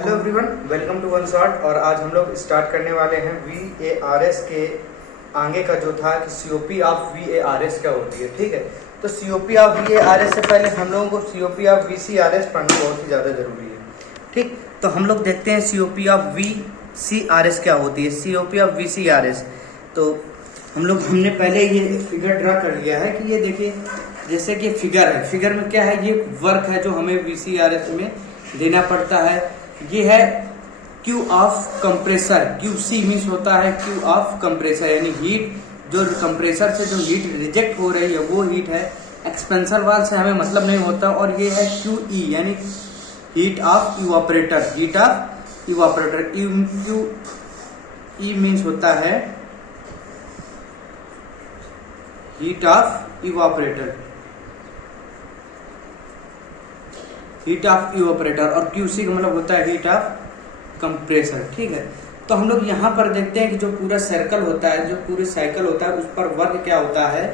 Hello everyone, welcome to one shot. और आज हम लोग स्टार्ट करने वाले हैं VARS के आगे का जो था कि COP ऑफ VARS क्या होती है। ठीक है, तो COP ऑफ VARS से पहले हम लोगों को COP ऑफ VCRS पढ़ना बहुत ही ज़्यादा ज़रूरी है। ठीक, तो हम लोग देखते हैं COP ऑफ VCRS क्या होती है। COP ऑफ VCRS तो हमने पहले ये फिगर ड्रा कर लिया है कि ये देखिए, जैसे कि फिगर है, फिगर में क्या है, ये वर्क है जो हमें VCRS में देना पड़ता है। ये है Q of compressor, QC means होता है Q ऑफ कंप्रेसर, यानी हीट जो कंप्रेसर से जो हीट रिजेक्ट हो रही है वो हीट है। एक्सपेंसर वाल से हमें मतलब नहीं होता। और ये है QE यानी heat of evaporator, heat of evaporator. QE means होता है heat of evaporator, heat of evaporator. और QC का मतलब होता है हीट ऑफ कंप्रेसर। ठीक है, तो हम लोग यहाँ पर देखते हैं कि जो पूरा सर्कल होता है, जो पूरे साइकिल होता है, उस पर वर्क क्या होता है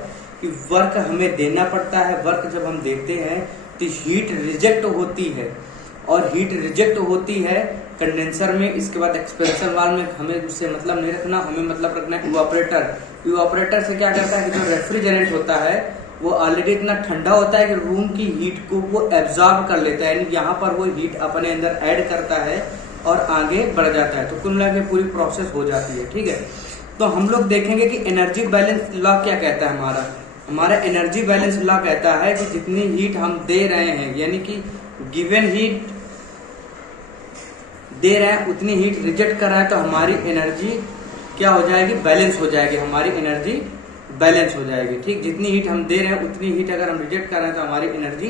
कि वर्क हमें देना पड़ता है। वर्क जब हम देते हैं तो हीट रिजेक्ट होती है, और हीट रिजेक्ट होती है कंडेंसर में। इसके बाद एक्सपेंशन वाल में हमें उससे मतलब नहीं रखना, हमें मतलब रखना है इवापोरेटर। इवापोरेटर से क्या करता है कि जो रेफ्रिजरेंट होता है वो ऑलरेडी इतना ठंडा होता है कि रूम की हीट को वो एब्जॉर्ब कर लेता है, यानी यहाँ पर वो हीट अपने अंदर ऐड करता है और आगे बढ़ जाता है। तो कुल मिला के पूरी प्रोसेस हो जाती है। ठीक है, तो हम लोग देखेंगे कि एनर्जी बैलेंस लॉ क्या कहता है। हमारा एनर्जी बैलेंस लॉ कहता है कि जितनी हीट हम दे रहे हैं, यानी कि गिवन हीट दे रहे हैं उतनी हीट रिजेक्ट कर रहा है, तो हमारी एनर्जी क्या हो जाएगी, बैलेंस हो जाएगी। हमारी एनर्जी बैलेंस हो जाएगी। ठीक, जितनी हीट हम दे रहे हैं उतनी हीट अगर हम रिजेक्ट कर रहे हैं तो हमारी एनर्जी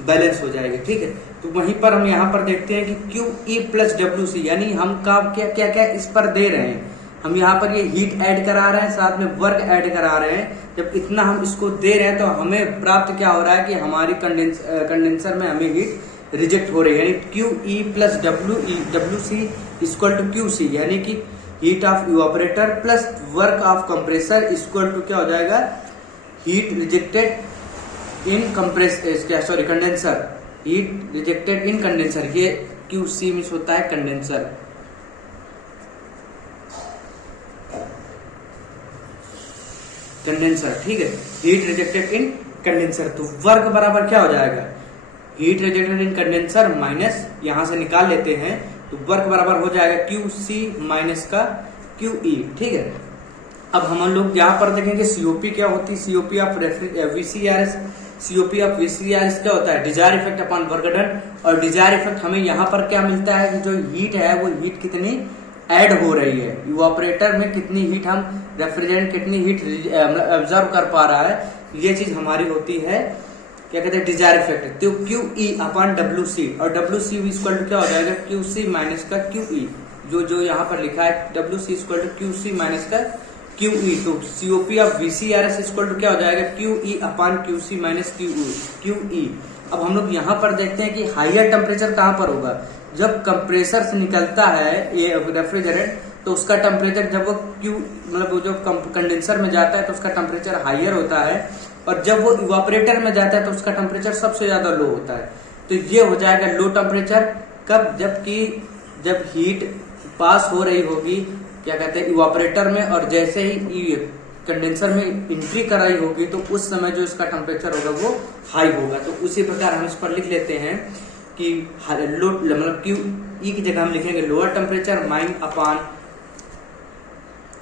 बैलेंस हो जाएगी। ठीक है, तो वहीं पर हम यहाँ पर देखते हैं कि QE प्लस WC, यानी हम क्या क्या क्या इस पर दे रहे हैं। हम यहाँ पर ये हीट ऐड करा रहे हैं, साथ में वर्क ऐड करा रहे हैं। जब इतना हम इसको दे रहे हैं तो हमें प्राप्त क्या हो रहा है कि हमारी कंडेंसर में हमें हीट रिजेक्ट हो रही है, यानी QE plus WC equal to QC, यानी कि heat of evaporator plus work of compressor equal to क्या हो जाएगा, heat rejected in condenser, heat rejected in condenser. ये QC मीन्स होता है कंडेंसर। ठीक है, हीट रिजेक्टेड इन कंडेंसर। तो वर्क बराबर क्या हो जाएगा, heat rejected in condenser minus, यहां से निकाल लेते हैं तो वर्क बराबर हो जाएगा QC माइनस का QE। ठीक है, अब हम लोग यहाँ पर देखेंगे COP क्या होती है। COP of VCRS, COP of VCRS क्या होता है, desired effect upon work done. और डिजायर इफेक्ट हमें यहाँ पर क्या मिलता है कि जो हीट है वो हीट कितनी ऐड हो रही है, इवापोरेटर में कितनी हीट, हम रेफ्रिजरेंट कितनी हीट ऑब्जर्व कर पा रहा है, ये चीज हमारी होती है क्या कहते हैं, डिजायर इफेक्ट। तो QE अपॉन WC, और WC इक्वल टू क्या हो जाएगा, QC माइनस का QE। जो यहाँ पर लिखा है WC equal to QC minus का QE। तो COP of VCRS equal to क्या हो जाएगा, QE upon QC minus QE। अब हम लोग यहाँ पर देखते हैं कि हायर टेम्परेचर कहाँ पर होगा, जब कंप्रेसर से निकलता है ये रेफ्रिजरेंट, तो उसका टेम्परेचर जब वो मतलब जो कंडेंसर में जाता है तो उसका टेम्परेचर हायर होता है, और जब वो इवापोरेटर में जाता है तो उसका टेम्परेचर सबसे ज्यादा लो होता है। तो ये हो जाएगा लो टेम्परेचर कब, जब हीट पास हो रही होगी क्या कहते हैं इवापोरेटर में, और जैसे ही कंडेंसर में एंट्री कराई होगी तो उस समय जो इसका टेम्परेचर होगा वो हाई होगा। तो उसी प्रकार हम इस पर लिख लेते हैं कि लो मतलब QE की जगह हम लिखेंगे lower temperature mine upon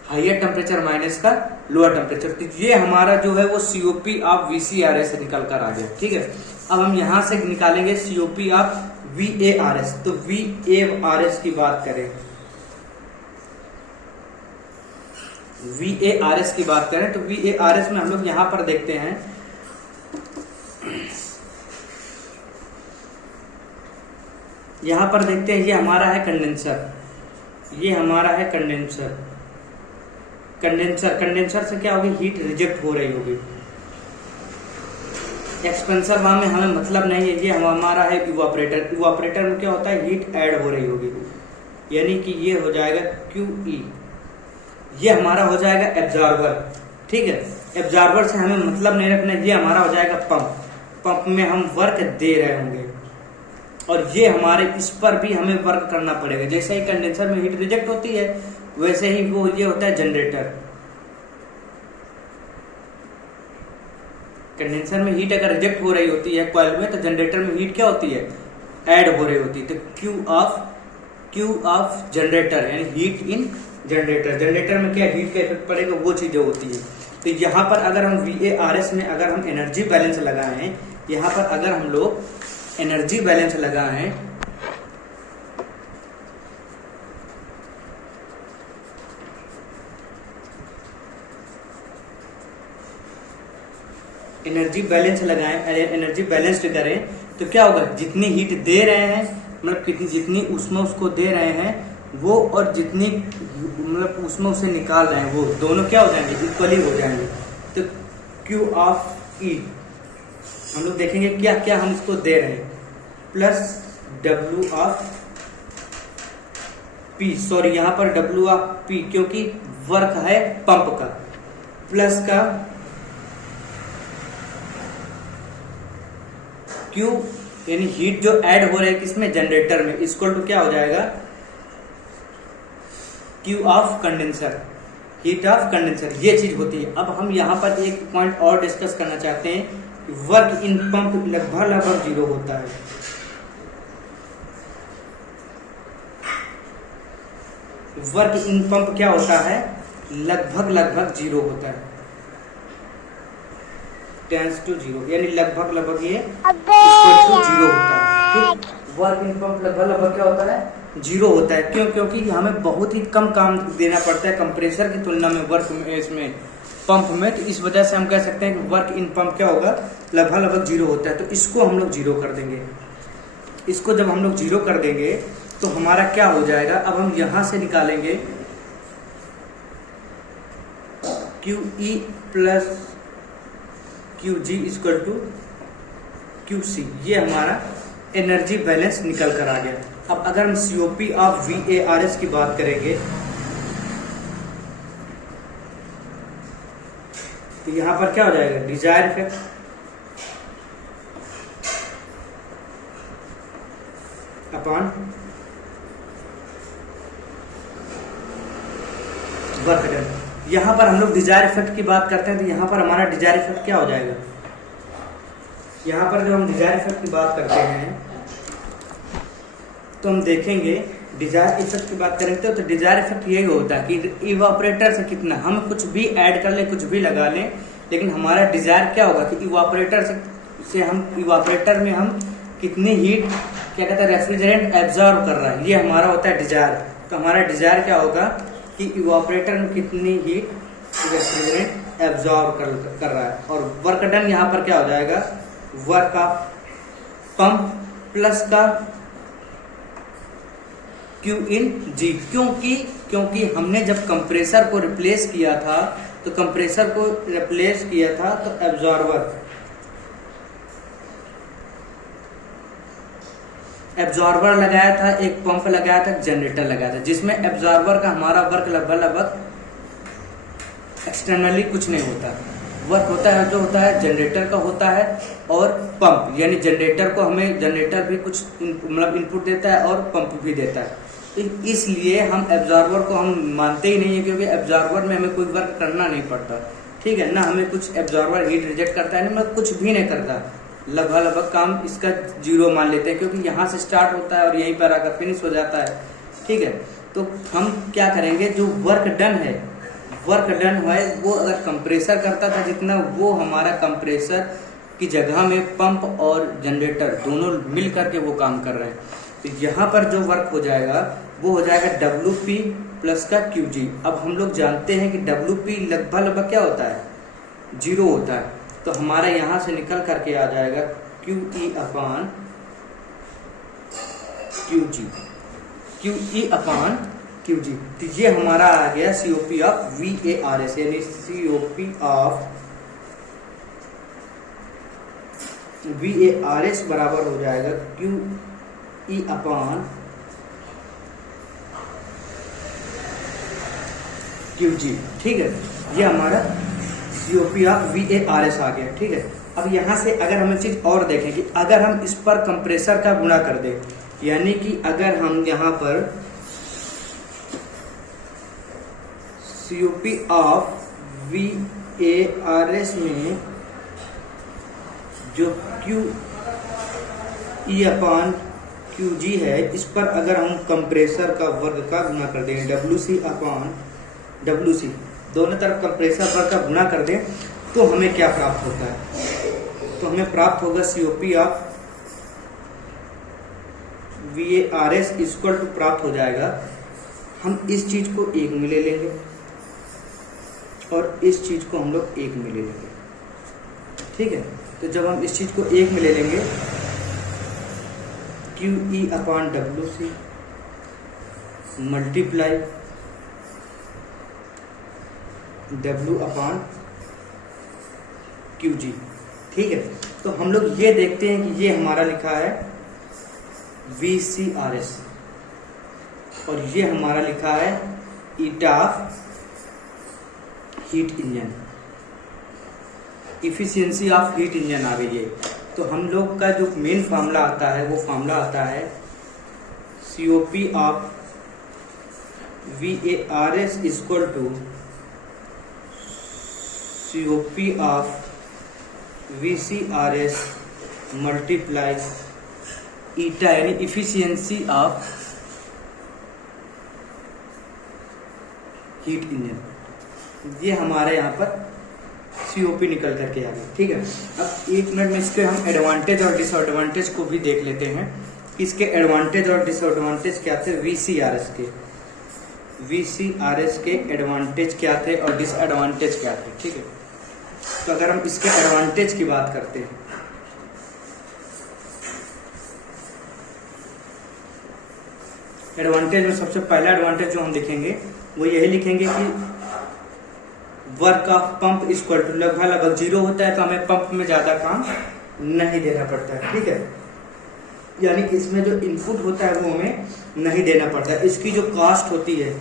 higher temperature minus का लोअर टेम्परेचर। तो ये हमारा जो है वो COP ऑफ VCRS से निकल कर आ गया। ठीक है, अब हम यहां से निकालेंगे COP ऑफ VARS। तो VARS की बात करें, VARS की बात करें तो VARS में हम लोग यहां पर देखते हैं, यहां पर देखते हैं ये हमारा है कंडेंसर, ये हमारा है कंडेंसर से क्या होगी, हीट रिजेक्ट हो रही होगी। एक्सपेंसर वाल में हमें मतलब नहीं है, ये हमारा है इवापोरेटर। इवापोरेटर में क्या होता है, हीट ऐड हो रही होगी, यानी कि ये हो जाएगा QE। ये हमारा हो जाएगा एब्जॉर्बर। ठीक है, एब्जॉर्बर से हमें मतलब नहीं रखना, ये हमारा हो जाएगा पंप। पंप में हम वर्क दे रहे होंगे, और ये हमारे इस पर भी हमें वर्क करना पड़ेगा। जैसे ही कंडेंसर में हीट रिजेक्ट होती है वैसे ही वो ये होता है जनरेटर। कंडेंसर में हीट अगर रिजेक्ट हो रही होती है कॉइल में, तो जनरेटर में हीट क्या होती है, ऐड हो रही होती है। तो क्यू ऑफ जनरेटर यानी हीट इन जनरेटर, जनरेटर में क्या हीट का इफेक्ट पड़ेगा वो चीजें होती है। तो यहाँ पर अगर हम VARS में अगर हम एनर्जी बैलेंस लगाए हैं, यहाँ पर अगर हम लोग एनर्जी बैलेंस लगाए हैं, एनर्जी बैलेंस लगाएं, एनर्जी बैलेंस्ड करें, तो क्या होगा, जितनी हीट दे रहे हैं मतलब कितनी जितनी ऊष्मा उसको दे रहे हैं वो, और जितनी मतलब ऊष्मा उसे निकाल रहे हैं वो दोनों क्या हो जाएंगे, इक्वली हो जाएंगे। तो Q ऑफ E हम लोग देखेंगे क्या क्या हम इसको दे रहे हैं, plus W of P, sorry यहाँ पर W ऑफ P क्योंकि वर्क है पंप का, प्लस का Q यानी हीट जो ऐड हो रही है किसमें, जनरेटर में, इक्वल टू क्या हो जाएगा, Q of condenser, heat of condenser, ये चीज होती है। अब हम यहाँ पर एक पॉइंट और डिस्कस करना चाहते हैं कि वर्क इन पंप लगभग 0 होता है। वर्क इन पंप क्या होता है, लगभग 0 होता है, टेंस टू 0 यानी लगभग ये इक्वल टू 0 होता है। ठीक, वर्क इन पंप लगभग क्या होता है, 0 होता है। क्यों, क्योंकि हमें बहुत ही कम काम देना पड़ता है कंप्रेसर की तुलना में वर्क में, इसमें पंप में, तो इस वजह से हम कह सकते हैं कि वर्क इन पंप क्या होगा, लगभग 0 होता है। तो इसको हम लोग 0 कर देंगे। इसको जब हम लोग 0 कर देंगे तो हमारा क्या हो जाएगा, अब हम यहां से निकालेंगे QE plus QG equal to QC, ये हमारा एनर्जी बैलेंस निकल कर आ गया। अब अगर हम COP ऑफ VARS की बात करेंगे तो यहां पर क्या हो जाएगा, desired effect upon work done. यहां पर हम लोग डिजायर इफेक्ट की बात करते हैं तो यहां पर हमारा डिजायर इफेक्ट क्या हो जाएगा, यहां पर जब हम डिजायर इफेक्ट की बात करते हैं तो हम देखेंगे डिजायर इफेक्ट की बात करेंगे तो डिजायर इफेक्ट यही होता है कि इवापोरेटर से कितना हम कुछ भी ऐड कर ले, कुछ भी लगा लें, लेकिन हमारा डिजायर क्या होगा कि इवापोरेटर से हम इवापोरेटर में हम कितनी हीट क्या कहते हैं रेफ्रिजरेंट एब्जॉर्ब कर रहा है, ये हमारा होता है डिजायर। तो हमारा डिजायर क्या होगा कि इवापोरेटर में कितनी हीट रेफ्रिजरेंट एब्जॉर्ब कर रहा है। और वर्क डन यहाँ पर क्या हो जाएगा, वर्क ऑफ पंप प्लस का Q इन G, क्योंकि हमने जब कंप्रेसर को रिप्लेस किया था तो कंप्रेसर को रिप्लेस किया था तो एब्जॉर्बर लगाया था, एक पंप लगाया था, जनरेटर लगाया था, जिसमें एब्जॉर्बर का हमारा वर्क लगभग एक्सटर्नली कुछ नहीं होता। वर्क होता है जो होता है जनरेटर का होता है, और पंप यानी जनरेटर को हमें जनरेटर भी कुछ मतलब इनपुट देता है और पंप भी देता है। तो इसलिए हम एब्जॉर्बर को हम मानते ही नहीं है, क्योंकि एब्जॉर्बर में हमें कोई वर्क करना नहीं पड़ता। ठीक है ना, हमें कुछ एब्जॉर्बर हीट रिजेक्ट करता है, मतलब कुछ भी नहीं करता, लगभग काम इसका 0 मान लेते हैं, क्योंकि यहाँ से स्टार्ट होता है और यहीं पर आकर फिनिश हो जाता है। ठीक है, तो हम क्या करेंगे, जो वर्क डन है वो अगर कंप्रेसर करता था जितना, वो हमारा कंप्रेसर की जगह में पंप और जनरेटर दोनों मिल करके वो काम कर रहे हैं। तो यहाँ पर जो वर्क हो जाएगा वो हो जाएगा WP प्लस का QG। अब हम लोग जानते हैं कि WP लगभग क्या होता है, 0 होता है। तो हमारा यहाँ से निकल करके आ जाएगा QE अपॉन QG। तो ये हमारा आ गया COP ऑफ VARS, यानी COP ऑफ VARS बराबर हो जाएगा QE अपॉन QG। ठीक है, ये हमारा COP ऑफ VARS आ गया। ठीक है, अब यहाँ से अगर हम एक चीज और देखें कि अगर हम इस पर कंप्रेसर का गुणा कर दें, यानी कि अगर हम यहाँ पर COP ऑफ VARS में जो QE अपॉन QG है, इस पर अगर हम कंप्रेसर का वर्ग का गुणा कर दें, WC अपॉन WC, दोनों तरफ कंप्रेसर वर्ग का गुणा कर दें, तो हमें क्या प्राप्त होता है? तो हमें प्राप्त होगा COP of VARS equal to प्राप्त हो जाएगा, हम इस चीज को 1 में ले लेंगे और इस चीज को हम लोग 1 में ले लेंगे, ठीक है। तो जब हम इस चीज को 1 में ले लेंगे, QE upon WC multiply W upon QG, ठीक है। तो हम लोग ये देखते हैं कि ये हमारा लिखा है VCRS और ये हमारा लिखा है eta of heat engine, efficiency of heat engine आ गई है। तो हम लोग का जो मेन फार्मूला आता है वो फार्मूला आता है COP of VARS equal to COP of VCRS multiply eta, यानी इफिशियंसी ऑफ हीट इंजन। ये हमारे यहाँ पर COP निकल करके आ गया, ठीक है। अब 1 मिनट में इसके हम एडवांटेज और डिसएडवांटेज को भी देख लेते हैं कि इसके एडवांटेज और डिसएडवांटेज क्या थे। VCRS के एडवांटेज क्या थे और डिसएडवांटेज क्या थे, ठीक है। तो अगर हम इसके एडवांटेज की बात करते हैं, एडवांटेज में सबसे पहला एडवांटेज जो हम लिखेंगे वो यही लिखेंगे कि work of pump equal to लगभग 0 होता है, तो हमें पंप में ज्यादा काम नहीं देना पड़ता है, ठीक है। यानी कि इसमें जो इनपुट होता है वो हमें नहीं देना पड़ता है। इसकी जो कॉस्ट होती है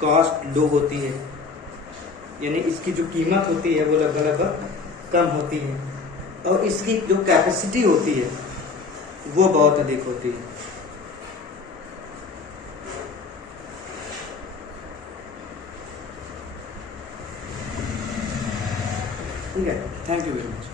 कॉस्ट लो होती है, यानी इसकी जो कीमत होती है वो लगभग कम होती है और इसकी जो कैपेसिटी होती है वो बहुत अधिक होती है। ठीक है, थैंक यू वेरी मच।